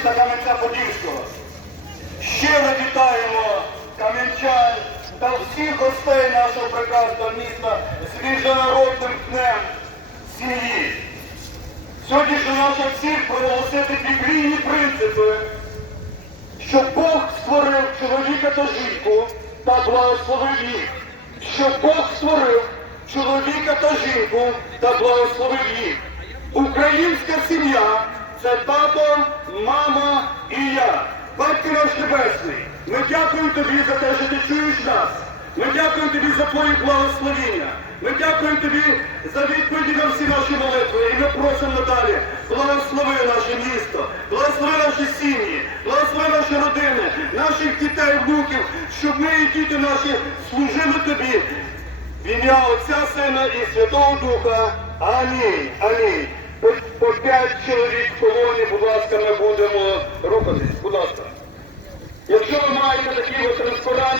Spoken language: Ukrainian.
міста Кам'янця-Подільського. Щиро вітаємо кам'янчан та всіх гостей нашого прекрасного міста з міжнародним днем сім'ї. Сьогодні ж наша ціль проголосити біблійні принципи, що Бог створив чоловіка та жінку та благословив їх. Що Бог створив чоловіка та жінку та благословив їх. Українська сім'я це тато, мама і я. Батько наш Небесний, ми дякуємо тобі за те, що ти чуєш нас. Ми дякуємо тобі за твої благословіння. Ми дякуємо тобі за відповіді на всі наші молитви. І ми просимо надалі. Благослови наше місто, благослови наші сім'ї, благослови наші родини, наших дітей, внуків, щоб ми і діти наші служили тобі. В ім'я Отця, Сина і Святого Духа. Амінь. Амінь. По, по п'ять чоловік ласка, ми будемо рухатись. Будь ласка. Якщо ви маєте такі от транспаранти,